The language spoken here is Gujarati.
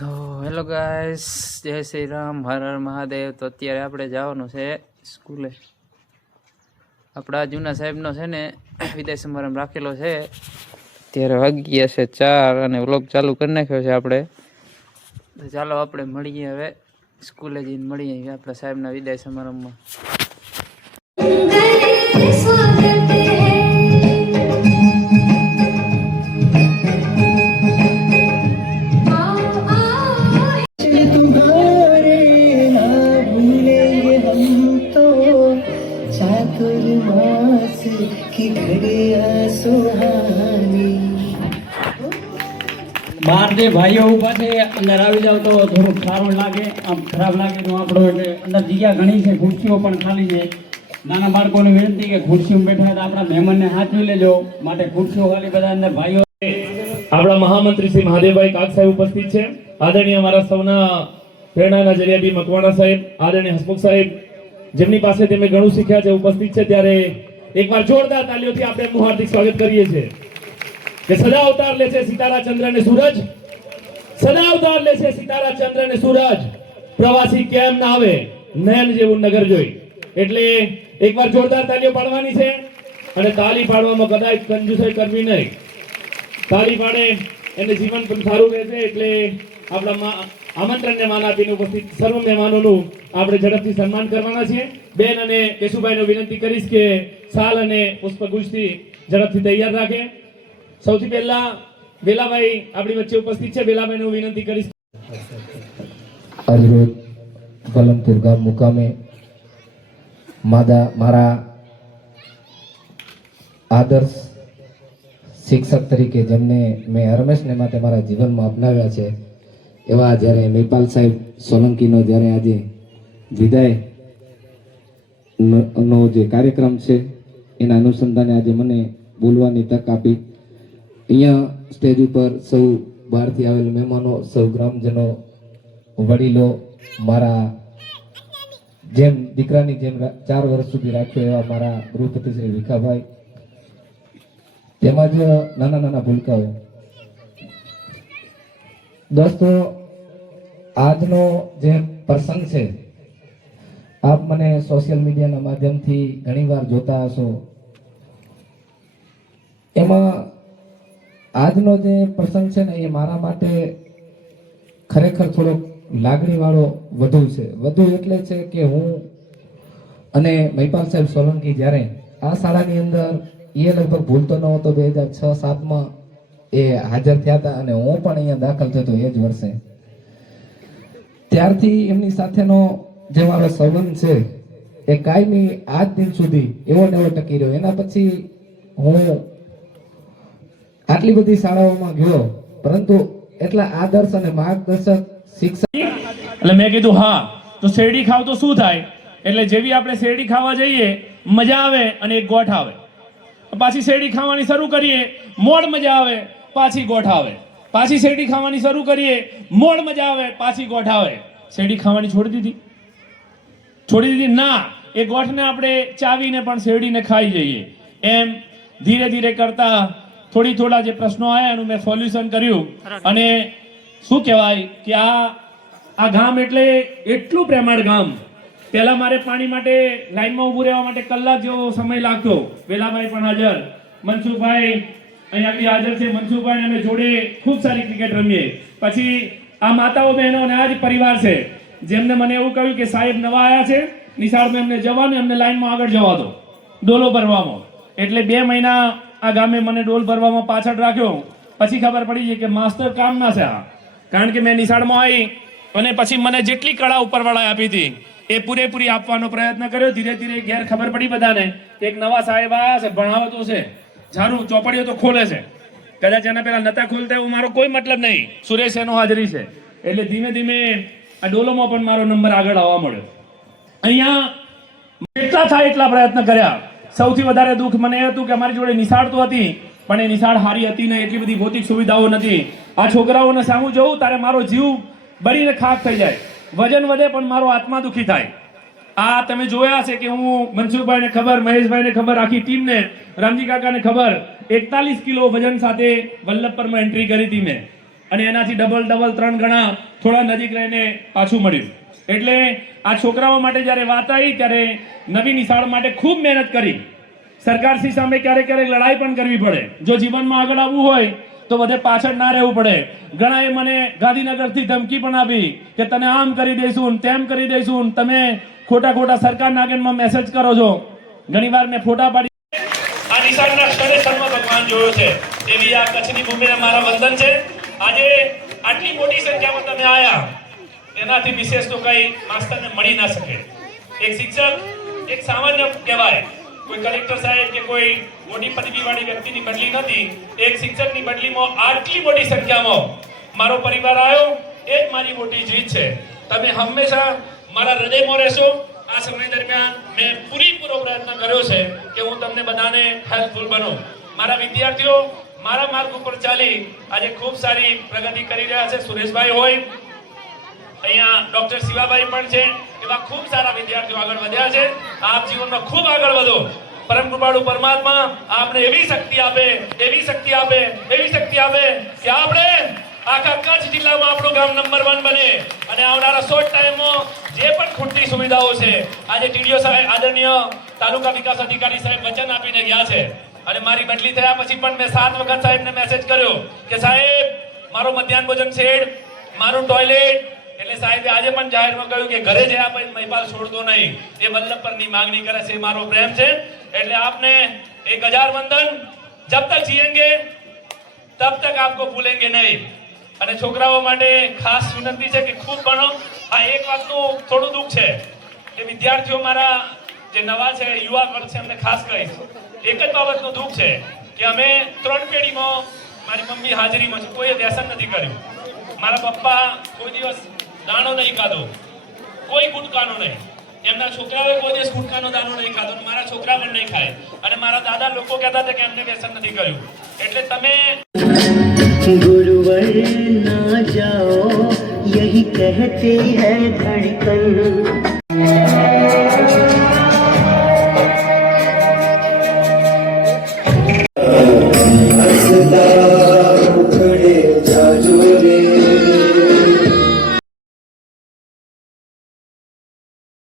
તો હેલો ગાઈસ, જય શ્રી રામ, હર હર મહાદેવ. તો અત્યારે આપણે જવાનું છે સ્કૂલે. આપણા જૂના સાહેબનો છે ને વિદાય સમારંભ રાખેલો છે. અત્યારે વાગી ગયા છે 4 અને વ્લોગ ચાલુ કરી નાખ્યો છે આપણે. તો ચાલો આપણે મળીએ હવે સ્કૂલે જઈને મળીએ આપણા સાહેબના વિદાય સમારંભમાં. बार जे भाईओ ऊभा छे अंदर આવી જાવ તો થોડું સારું લાગે. આમ ખરાબ લાગે તો આપણો એટલે અંદર જગ્યા ઘણી છે, ખુરશીઓ પણ ખાલી છે. નાના બાળકોને વિનંતી કે ખુરશીમાં બેઠા હતા આપણા મહેમાનને હાથવી લેજો, માટે ખુરશીઓ ખાલી બધા અંદર ભાઈઓ. આપણા મહામંત્રી શ્રી મહાદેવભાઈ કાક સાહેબ ઉપસ્થિત છે. આદરણીય અમારા સૌના પ્રેરણાના જરિયાબી મકવાણા સાહેબ, આદરણીય હસમુખ સાહેબ, જેમની પાસે તમે ઘણું શીખ્યા છે, ઉપસ્થિત છે. ત્યારે એકવાર જોરદાર તાલીઓથી આપણે એમનું હાર્દિક સ્વાગત કરીએ છીએ. કે સદા અવતાર લે છે સિતારા ચંદ્ર ને સૂરજ, સદા અવતાર લે છે સિતારા ચંદ્ર ને સૂરજ, પ્રવાસી કેમ ના આવે નયન જેવું નગર જોઈ. એટલે એકવાર જોરદાર તાલીઓ પાડવાની છે અને તાલી પાડવામાં કદાચ કંજૂસાઈ કરવી નહીં. તાલી પાડે એને જીવન પણ સારું રહેશે. એટલે આપણા આમંત્રણને માન આપીને ઉપસ્થિત સર્વ મહેમાનોનું આપણે ઝડપથી સન્માન કરવાના છીએ. બેન અને કેશુભાઈને વિનંતી કરીશ કે શાલ અને પુષ્પગુચ્છથી ઝડપથી તૈયાર રાખે. સૌથી પહેલા વેલાભાઈ આપણી વચ્ચે ઉપસ્થિત છે. વેલાભાઈને હું વિનંતી કરીશ. આજરોજ ગલમપુર ગામ મુકામે મારા આદર્શ શિક્ષક તરીકે જેમને મેં હરમેશને માટે મારા જીવનમાં અપનાવ્યા છે એવા જ્યારે મહિપાલ સાહેબ સોલંકીનો જ્યારે આજે વિદાય નો જે કાર્યક્રમ છે એના અનુસંધાને આજે મને બોલવાની તક આપી. અહીંયા સ્ટેજ ઉપર સૌ બહારથી આવેલ મહેમાનો, સૌ ગ્રામજનો, વડીલો, મારા જેમ દીકરાની જેમ 4 વર્ષ સુધી રાખ્યો એવા મારા ગૃહપતિ શ્રી વિખાભાઈ, તેમજ નાના નાના ભૂલકાઓ. દોસ્તો, આજનો જે પ્રસંગ છે આપ મને સોશિયલ મીડિયાના માધ્યમથી ઘણીવાર જોતા હશો. એમાં આજનો જે પ્રસંગ છે ને એ મારા માટે ખરેખર થોડો લાગણીવાળો વધુ છે. વધુ એટલે છે કે હું અને મહિપાલ સાહેબ સોલંકી જ્યારે આ શાળાની અંદર એ લગભગ ભૂલતો ન હતો 2006-07માં એ હાજર થયા હતા અને હું પણ અહીંયા દાખલ થયો હતો એ જ વર્ષે. ત્યારથી એમની સાથેનો જે મારો સંબંધ છે એ કાયમી આજ દિન સુધી એવો ને એવો ટકી રહ્યો. એના પછી હું આટલી બધી શાળાઓમાં ગયો, પરંતુ એટલા આદર્શ અને માર્ગદર્શક શિક્ષક. એટલે મેં કીધું હા તો શેરડી ખાવ તો શું થાય. એટલે જેવી આપણે શેરડી ખાવા જઈએ મજા આવે અને એક ગોઠ આવે, પાછી શેરડી ખાવાની શરૂ કરીએ મોડ મજા આવે, પાછી ગોઠ આવે. પાછી શેરડી ખાવાની શરૂ કરીએ મોડ મજા આવે, પાછી ગોઠ આવે. શેરડી ખાવાની છોડી દીધી ના, એ ગોઠને આપણે ચાવીને પણ શેરડીને ખાઈ જઈએ. એમ ધીરે ધીરે કરતા થોડા જે પ્રશ્નો આવ્યા એનું મેં સોલ્યુશન કર્યું. અને શું કહેવાય કે આ ગામ એટલે એટલું પ્રેમાળ ગામ. પહેલા મારે પાણી માટે લાઈનમાં ઊભું રહેવા માટે કલાક જેવો સમય લાગતો. વેલાભાઈ પણ હાજર, મનસુખભાઈ અહીંયા બી હાજર છે. મનસુખભાઈ અમે જોડે ખૂબ સારી ક્રિકેટ રમીએ. પછી આ માતાઓ બહેનો અને આ જ પરિવાર છે જેમને મને એવું કહ્યું કે સાહેબ નવા આવ્યા છે નિશાળમાં, એમને જવાનું, એમને લાઈનમાં આગળ જવા દો ડોલો ભરવામાં. એટલે 2 મહિના આ ગામે મને ડોલ ભરવામાં પાછળ રાખ્યો. પછી ખબર પડી છે કે માસ્ટર કામના છે આ. કારણ કે મેં નિશાળમાં આવી અને પછી મને જેટલી કળા ઉપરવાળાએ આપી હતી એ પૂરેપૂરી આપવાનો પ્રયત્ન કર્યો. ધીરે ધીરે ઘેર ખબર પડી બધાને એક નવા સાહેબ આવ્યા છે, ભણાવે તો છે, ઝાડુ ચોપડીઓ તો ખોલે છે. કદાચ એના પહેલા નતા ખોલતા એવું મારો કોઈ મતલબ નહીં. સુરેશ એનો હાજરી છે. એટલે ધીમે ધીમે આ ડોલોમાં પણ મારો નંબર આગળ આવવા મળ્યો. અહીંયા એટલા થાય એટલા પ્રયત્ન કર્યા. સૌથી વધારે દુઃખ મને એ હતું કે અમારી જોડે નિશાળ તો હતી પણ એ નિશાળ હારી હતી ને એટલી બધી ભૌતિક સુવિધાઓ નથી. આ છોકરાઓને સામું જોઉં ત્યારે મારો જીવ બળીને ખાક થઈ જાય. વજન વધે પણ મારો આત્મા દુખી થાય. આ તમે જોયા છે કે હું મનસુખભાઈને ખબર, મહેશભાઈને ખબર, આખી ટીમને, રામજી કાકાને ખબર, 41 કિલો વજન સાથે વલ્લભપરમાં એન્ટ્રી કરી હતી મેં. અને એનાથી ડબલ 3 ગણા થોડા નજીક રહીને પાછું મળ્યું. એટલે આ છોકરાઓ માટે જ્યારે વાત આવી ત્યારે નવી નિશાળ માટે ખૂબ મહેનત કરી. સરકારશ્રી સામે ક્યારેક લડાઈ પણ કરવી પડે. જો જીવનમાં આગળ આવવું હોય તો બધે પાછળ ના રહેવું પડે. ઘણાએ મને ગાંધીનગરથી ધમકી પણ આપી કે તને આમ કરી દઈશું, તેમ કરી દઈશું, તમે ખોટા સરકાર નાગેનમાં મેસેજ કરો છો. ઘણીવાર મેં ફોટા પાડી આ નિશાળના સ્થળે સર્વ ભગવાન જોયો છે. એવી આ કચ્છની ભૂમિને મારા વંદન છે. આજે આટલી મોટી સંખ્યામાં તમે આયા એનાથી વિશેષ તો કઈ માસ્તરને મળી ના શકે. એક શિક્ષક એક સામાન્ય કહેવાય, કોઈ કલેક્ટર સાહેબ કે કોઈ મોટી પદવીવાળી વ્યક્તિની બદલી નથી. એક શિક્ષકની બદલીમાં આટલી મોટી સંખ્યામાં મારો પરિવાર આવ્યો એ જ મારી મોટી જીત છે. તમે હંમેશા મારા હૃદયમાં રહેશો. આ સમય દરમિયાન મેં પૂરો પ્રયત્ન કર્યો છે કે હું તમને બધાને હેલ્પફુલ બનું. મારા વિદ્યાર્થીઓ મારા માર્ગ ઉપર ચાલી આજે ખૂબ સારી પ્રગતિ કરી રહ્યા છે. સુરેશભાઈ હોય, અહીંયા ડોક્ટર શિવાભાઈ પણ છે. એવા ખૂબ સારા વિદ્યાર્થીઓ આગળ વધ્યા છે. આપ જીવનમાં ખૂબ આગળ વધો. પરમ કૃપાળુ પરમાત્મા આપને એવી શક્તિ આપે કે આપણે આખા કચ્છ જિલ્લામાં આપણું ગામ નંબર 1 બને અને આવનારા શોર્ટ ટાઈમમાં જે પણ ખૂટતી સુવિધાઓ છે આજે ટીડીઓ સાહેબ, આદરણીય તાલુકા વિકાસ અધિકારી સાહેબ વચન આપીને ગયા છે. અને મારી બદલી થયા પછી પણ મેં 7 વખત સાહેબને મેસેજ કર્યો કે સાહેબ મારો મધ્યાહન ભોજન શેડ, મારું ટોયલેટ. એટલે સાહેબે આજે પણ જાહેરમાં કહ્યું કે ઘરે જયા પછી મહિપાલ છોડતો નહીં. એ વલ્લભ પરની માંગણી કરે છે, મારો પ્રેમ છે. એટલે આપને 1000 વંદન. જબ તક જીએંગે તબ તક આપકો ભૂલેંગે નહીં. અને છોકરાઓ માટે ખાસ વિનંતી છે કે ખૂબ ભણો. આ એક વાતનું થોડું દુઃખ છે કે વિદ્યાર્થીઓ મારા જે નવા છે, યુવા વર્ગ છે, એમને ખાસ કહીશ. એક જ બાબતનું દુઃખ છે કે અમે 3 પેઢીમાં મારી મમ્મી હાજરીમાં છે, કોઈએ વ્યસન નથી કર્યું. મારા પપ્પા કોઈ દિવસ દાણો નહીં ખાધો, કોઈ ગુટકાનો નહીં. એમના છોકરાઓએ કોઈ દિવસ ગુટકાનો દાણો નહીં ખાધો, મારા છોકરા પણ નહીં ખાય. અને મારા દાદા લોકો કહેતા હતા કે એમને વ્યસન નથી કર્યું. એટલે તમે गुरुवर ना जाओ यही कहते हैं धड़कन.